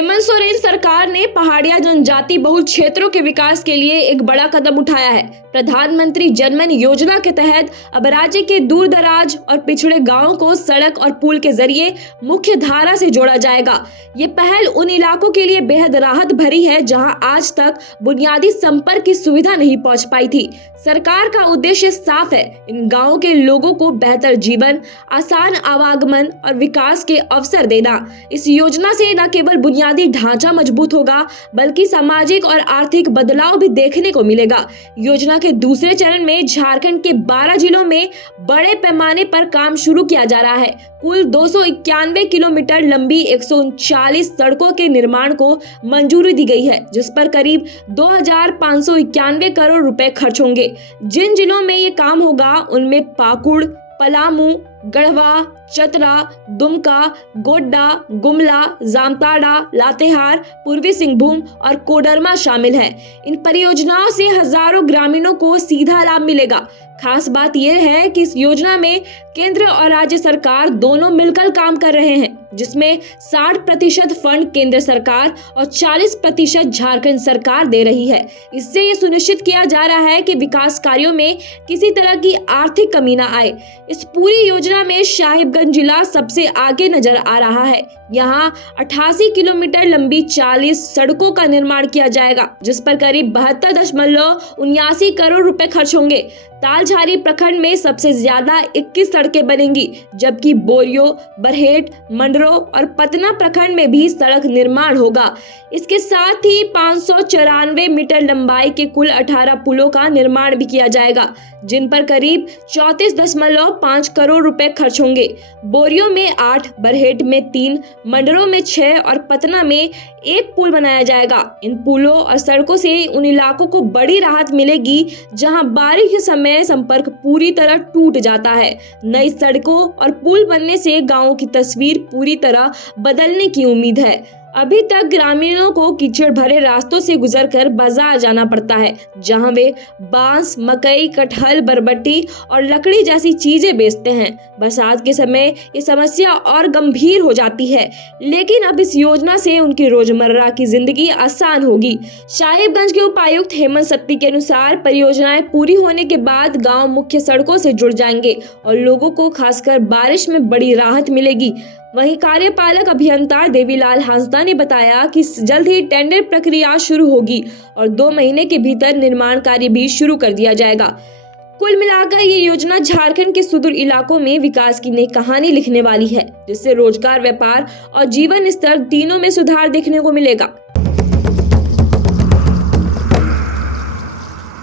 हेमंत सोरेन सरकार ने पहाड़िया जनजाति बहुल क्षेत्रों के विकास के लिए एक बड़ा कदम उठाया है। प्रधानमंत्री जनमन योजना के तहत अब राज्य के दूर दराज और पिछड़े गांवों को सड़क और पुल के जरिए मुख्य धारा से जोड़ा जाएगा। ये पहल उन इलाकों के लिए बेहद राहत भरी है जहां आज तक बुनियादी संपर्क की सुविधा नहीं पहुंच पाई थी। सरकार का उद्देश्य साफ है, इन गांवों के लोगों को बेहतर जीवन, आसान आवागमन और विकास के अवसर देना। इस योजना से न केवल बुनियादी ढांचा मजबूत होगा बल्कि सामाजिक और आर्थिक बदलाव भी देखने को मिलेगा। योजना के दूसरे चरण में झारखंड के 12 जिलों में बड़े पैमाने पर काम शुरू किया जा रहा है। कुल 291 किलोमीटर लंबी 139 सड़कों के निर्माण को मंजूरी दी गई है, जिस पर करीब 2591 करोड़ रुपए खर्च होंगे। जिन जिलों में ये काम होगा उनमें पाकुड़, पलामू, गढ़वा, चतरा, दुमका, गोड्डा, गुमला, जामताड़ा, लातेहार, पूर्वी सिंहभूम और कोडरमा शामिल हैं। इन परियोजनाओं से हजारों ग्रामीणों को सीधा लाभ मिलेगा। खास बात यह है कि इस योजना में केंद्र और राज्य सरकार दोनों मिलकर काम कर रहे हैं, जिसमें 60% फंड केंद्र सरकार और 40% झारखंड सरकार दे रही है। इससे ये सुनिश्चित किया जा रहा है कि विकास कार्यों में किसी तरह की आर्थिक कमी न आए। इस पूरी योजना में साहिबगंज जिला सबसे आगे नजर आ रहा है। यहाँ 88 किलोमीटर लंबी 40 सड़कों का निर्माण किया जाएगा, जिस पर करीब 72.79 करोड़ रुपए खर्च होंगे। तालझारी प्रखंड में सबसे ज्यादा 21 सड़कें बनेंगी, जबकि बोरियो, बरहेट, मंडरो और पतना प्रखंड में भी सड़क निर्माण होगा। इसके साथ ही 594 मीटर लंबाई के कुल 18 पुलों का निर्माण भी किया जाएगा, जिन पर करीब 34.5 करोड़ रुपए खर्च होंगे। बोरियो में 8, बरहेट में 3, मंडरो में 6 और पतना में 1 पुल बनाया जाएगा। इन पुलों और सड़कों से उन इलाकों को बड़ी राहत मिलेगी जहां बारिश के समय संपर्क पूरी तरह टूट जाता है। नई सड़कों और पुल बनने से गांवों की तस्वीर पूरी तरह बदलने की उम्मीद है। अभी तक ग्रामीणों को कीचड़ भरे रास्तों से गुजरकर बाजार जाना पड़ता है, जहां वे बांस, मकई, कटहल, बरबट्टी और लकड़ी जैसी चीजें बेचते हैं। बरसात के समय ये समस्या और गंभीर हो जाती है, लेकिन अब इस योजना से उनकी रोजमर्रा की जिंदगी आसान होगी। साहिबगंज के उपायुक्त हेमंत सत्ती के अनुसार परियोजनाएं पूरी होने के बाद गाँव मुख्य सड़कों से जुड़ जाएंगे और लोगों को खासकर बारिश में बड़ी राहत मिलेगी। वहीं कार्यपालक अभियंता देवीलाल हांसदा ने बताया कि जल्द ही टेंडर प्रक्रिया शुरू होगी और 2 महीने के भीतर निर्माण कार्य भी शुरू कर दिया जाएगा। कुल मिलाकर ये योजना झारखंड के सुदूर इलाकों में विकास की नई कहानी लिखने वाली है, जिससे रोजगार, व्यापार और जीवन स्तर तीनों में सुधार देखने को मिलेगा।